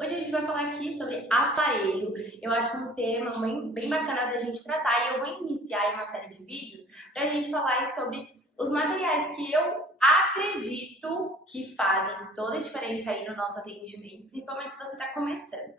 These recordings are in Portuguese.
Hoje a gente vai falar aqui sobre aparelho. Eu acho um tema bem bacana da gente tratar e eu vou iniciar aí uma série de vídeos pra gente falar aí sobre os materiais que eu acredito que fazem toda a diferença aí no nosso atendimento, principalmente se você está começando.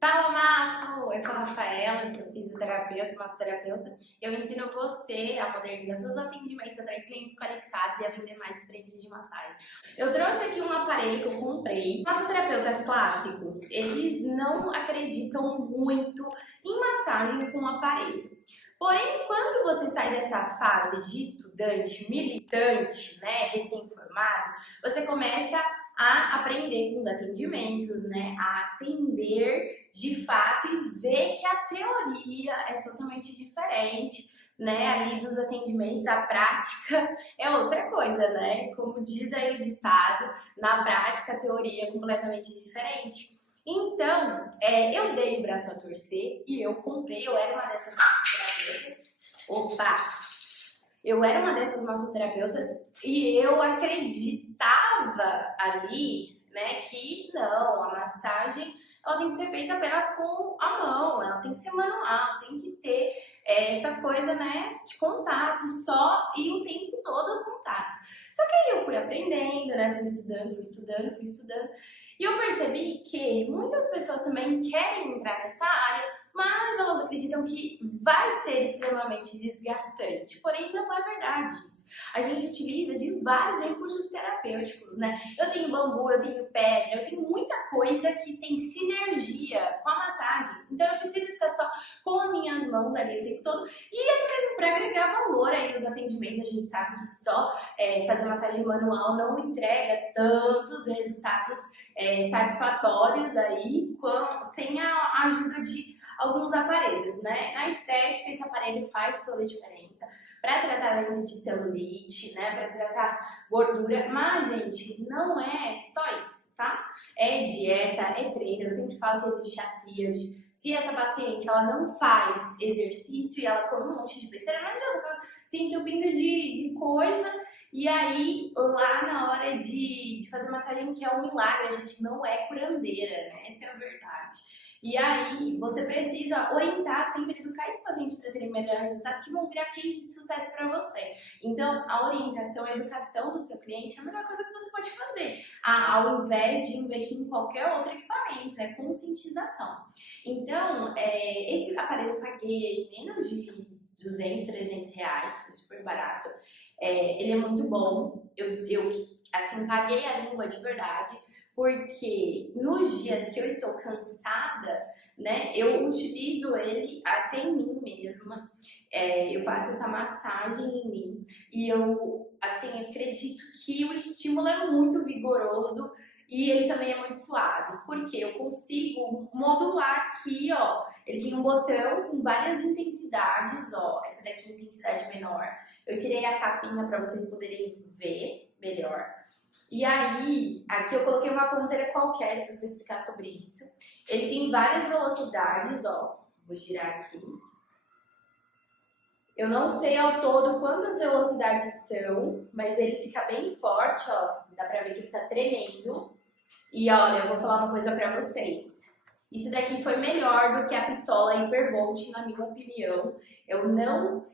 Fala, Maço! Eu sou a Rafaela, eu sou fisioterapeuta, massoterapeuta. Eu ensino você a modernizar seus atendimentos, atrair clientes qualificados e a vender mais experiências de massagem. Eu trouxe aqui um aparelho que eu comprei. Massoterapeutas clássicos, eles não acreditam muito em massagem com aparelho. Porém, quando você sai dessa fase de estudante, militante, né, recém-formado, você começa a aprender com os atendimentos, né, a atender de fato e ver que a teoria é totalmente diferente, né, ali dos atendimentos, a prática é outra coisa, né, como diz aí o ditado, na prática a teoria é completamente diferente. Então, eu dei o braço a torcer e eu comprei, eu era uma dessas massoterapeutas. Opa! Eu era uma dessas massoterapeutas e eu acreditava ali, né, que não, a massagem ela tem que ser feita apenas com a mão, ela tem que ser manual, tem que ter essa coisa, né, de contato só e o tempo todo o contato. Só que aí eu fui aprendendo, né, fui estudando. E eu percebi que muitas pessoas também querem entrar nessa área, mas elas acreditam que vai ser extremamente desgastante. Porém, não é verdade isso. A gente utiliza de vários recursos terapêuticos, né? Eu tenho bambu, eu tenho pedra, eu tenho muita coisa que tem sinergia com a massagem. Então, eu preciso ficar só com as minhas mãos ali o tempo todo. E até mesmo para agregar valor aí nos atendimentos, a gente sabe que só fazer massagem manual não entrega tantos resultados satisfatórios aí sem a ajuda de alguns aparelhos, né? Na estética, esse aparelho faz toda a diferença para tratamento de celulite, né? Para tratar gordura, mas, gente, não é só isso, tá? É dieta, é treino. Eu sempre falo que existe a tríade. Se essa paciente ela não faz exercício e ela come um monte de besteira, não adianta, ela se entupindo de coisa. E aí, lá na hora de fazer massagem, que é um milagre, a gente não é curandeira, né? Essa é a verdade. E aí, você precisa orientar, sempre educar esse paciente para ter melhor resultado, que vão virar case de sucesso para você. Então, a orientação, a educação do seu cliente é a melhor coisa que você pode fazer, ao invés de investir em qualquer outro equipamento, é conscientização. Então, esse aparelho eu paguei menos de 200, 300 reais, foi super barato. Ele é muito bom, eu assim, paguei a língua de verdade, porque nos dias que eu estou cansada, né, eu utilizo ele até em mim mesma, eu faço essa massagem em mim e eu, assim, acredito que o estímulo é muito vigoroso e ele também é muito suave, porque eu consigo modular aqui, ó, ele tem um botão com várias intensidades, ó, essa daqui é intensidade menor, eu tirei a capinha para vocês poderem ver melhor. E aí, aqui eu coloquei uma ponteira qualquer, depois vou explicar sobre isso. Ele tem várias velocidades, ó. Vou girar aqui. Eu não sei ao todo quantas velocidades são, mas ele fica bem forte, ó. Dá pra ver que ele tá tremendo. E olha, eu vou falar uma coisa pra vocês. Isso daqui foi melhor do que a pistola Hypervolt, na minha opinião. Eu não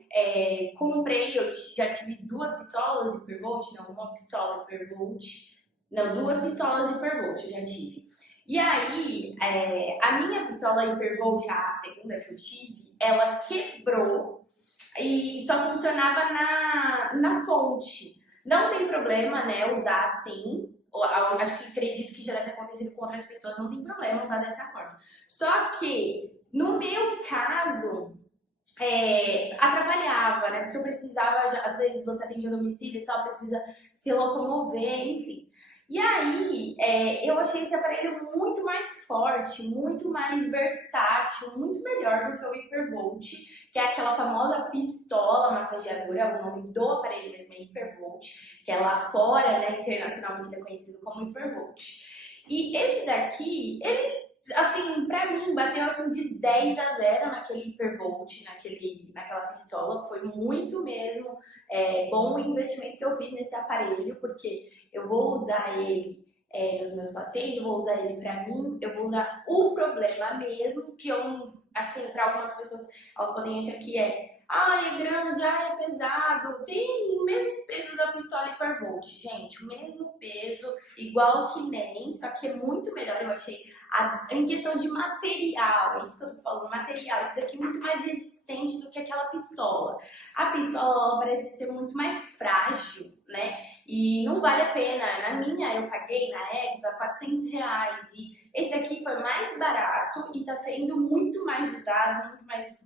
comprei, eu já tive duas pistolas Hypervolt, não, uma pistola Hypervolt, não, duas pistolas Hypervolt eu já tive. E aí, a minha pistola Hypervolt, a segunda que eu tive, ela quebrou e só funcionava na fonte. Não tem problema, né, usar assim. Acho que acredito que já deve ter acontecido com outras pessoas, não tem problema usar dessa forma. Só que, no meu caso, atrapalhava, né? Porque eu precisava, às vezes você atende a domicílio e tal, precisa se locomover, enfim. E aí, eu achei esse aparelho muito mais forte, muito mais versátil, muito melhor do que o Hypervolt, que é aquela famosa pistola massageadora, o nome do aparelho mesmo é Hypervolt, que é lá fora, né, internacionalmente é conhecido como Hypervolt. E esse daqui, ele, assim, mim, bateu assim de 10-0 naquele Hypervolt, naquela pistola. Foi muito mesmo bom o investimento que eu fiz nesse aparelho, porque eu vou usar ele nos meus pacientes, eu vou usar ele pra mim, eu vou usar o problema mesmo, que eu, assim, pra algumas pessoas, elas podem achar que é grande, é pesado, tem o mesmo peso da pistola Hypervolt, gente, o mesmo peso, igual que nem, só que é muito melhor, eu achei, em questão de material, é isso que eu tô falando, material, isso daqui é muito mais resistente do que aquela pistola. A pistola, ela parece ser muito mais frágil, né? E não vale a pena. Na minha, eu paguei na época R$ 400 e esse daqui foi mais barato e tá sendo muito mais usado, muito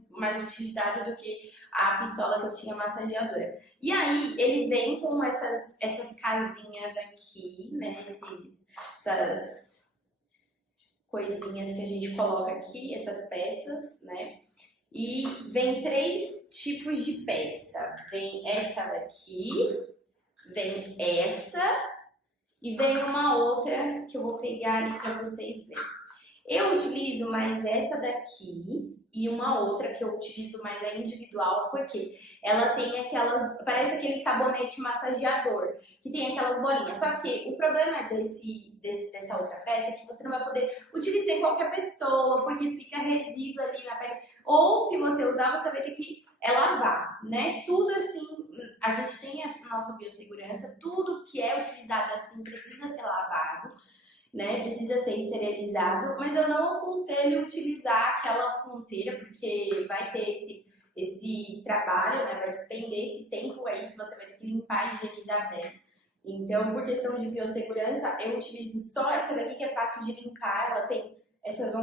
mais utilizado do que a pistola que eu tinha massageadora. E aí, ele vem com essas casinhas aqui, né? Essas coisinhas que a gente coloca aqui, essas peças, né? E vem 3 tipos de peça. Vem essa daqui, vem essa e vem uma outra que eu vou pegar ali para vocês verem. Eu utilizo mais essa daqui e uma outra que eu utilizo mais a individual, porque ela tem parece aquele sabonete massageador, que tem aquelas bolinhas. Só que o problema dessa outra peça é que você não vai poder utilizar em qualquer pessoa, porque fica resíduo ali na pele. Ou se você usar, você vai ter que lavar, né? Tudo assim, a gente tem a nossa biossegurança, tudo que é utilizado assim precisa ser lavado, né? Precisa ser esterilizado, mas eu não aconselho utilizar aquela ponteira, porque vai ter esse trabalho, né? Vai despender esse tempo aí que você vai ter que limpar e higienizar bem. Então, por questão de biossegurança, eu utilizo só essa daqui, que é fácil de limpar. Ela tem essas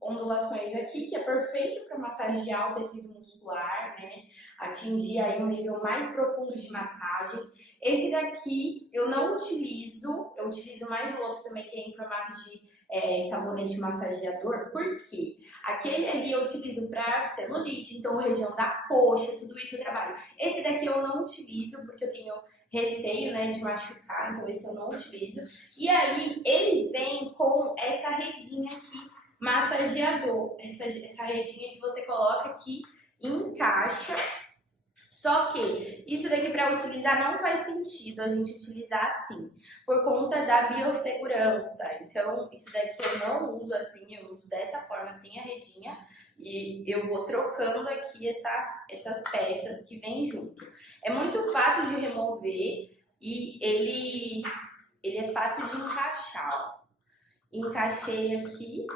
ondulações aqui, que é perfeito para massagear o tecido muscular, né? Atingir aí um nível mais profundo de massagem. Esse daqui eu não utilizo, eu utilizo mais o outro também, que é em formato de sabonete massageador, porque aquele ali eu utilizo para celulite, então região da coxa, tudo isso eu trabalho. Esse daqui eu não utilizo, porque eu tenho receio, né, de machucar, então esse eu não utilizo. E aí ele vem com essa redinha aqui, massageador, essa redinha que você coloca aqui, encaixa. Só que isso daqui para utilizar não faz sentido a gente utilizar assim, por conta da biossegurança. Então, isso daqui eu não uso assim, eu uso dessa forma, assim, a redinha, e eu vou trocando aqui essas peças que vêm junto. É muito fácil de remover e ele é fácil de encaixar, ó. Encaixei aqui.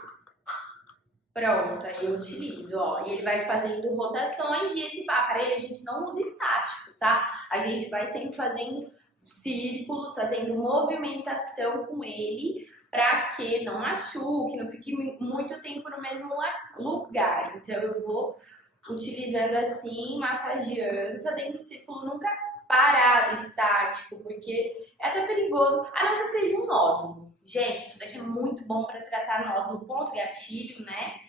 Pronto, aí eu utilizo, ó, e ele vai fazendo rotações e esse aparelho a gente não usa estático, tá? A gente vai sempre fazendo círculos, fazendo movimentação com ele para que não machuque, não fique muito tempo no mesmo lugar. Então eu vou utilizando assim, massageando, fazendo círculo nunca parado, estático, porque é até perigoso, a não ser que seja um nódulo. Gente, isso daqui é muito bom para tratar nódulo, ponto gatilho, né?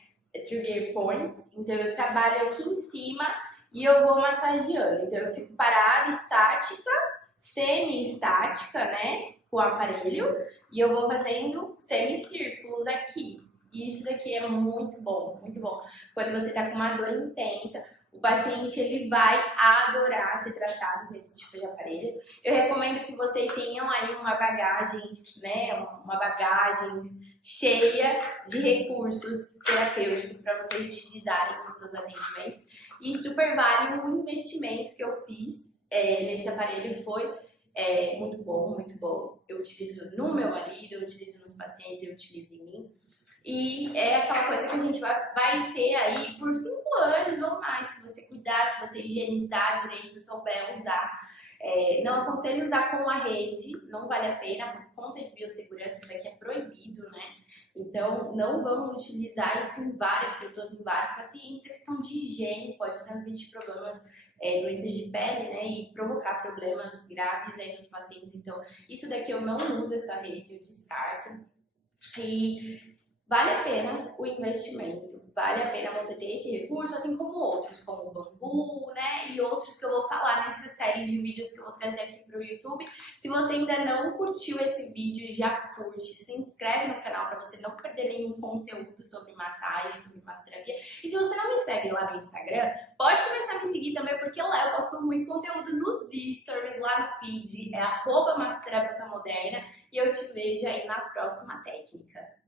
Trigger points. Então eu trabalho aqui em cima e eu vou massageando. Então eu fico parada, estática, semi-estática, né? Com o aparelho. E eu vou fazendo semicírculos aqui. E isso daqui é muito bom, muito bom. Quando você tá com uma dor intensa, o paciente ele vai adorar ser tratado com esse tipo de aparelho. Eu recomendo que vocês tenham aí uma bagagem, né, uma bagagem cheia de recursos terapêuticos para vocês utilizarem nos seus atendimentos. E super vale o investimento que eu fiz nesse aparelho, foi muito bom, muito bom. Eu utilizo no meu marido, eu utilizo nos pacientes, eu utilizo em mim. E é aquela coisa que a gente vai ter aí por 5 anos ou mais, se você cuidar, se você higienizar direito, souber usar. Não aconselho usar com a rede, não vale a pena, por conta de biossegurança, isso daqui é proibido, né? Então, não vamos utilizar isso em várias pessoas, em vários pacientes. A questão de higiene pode transmitir problemas, doenças de pele, né? E provocar problemas graves aí nos pacientes. Então, isso daqui eu não uso essa rede, eu descarto. E Vale a pena o investimento, vale a pena você ter esse recurso, assim como outros, como o Bambu, né? E outros que eu vou falar nessa série de vídeos que eu vou trazer aqui para o YouTube. Se você ainda não curtiu esse vídeo, já curte, se inscreve no canal para você não perder nenhum conteúdo sobre massagem, sobre massoterapia. E se você não me segue lá no Instagram, pode começar a me seguir também, porque lá eu posto muito conteúdo nos stories, lá no feed, é @massoterapeuta moderna, e eu te vejo aí na próxima técnica.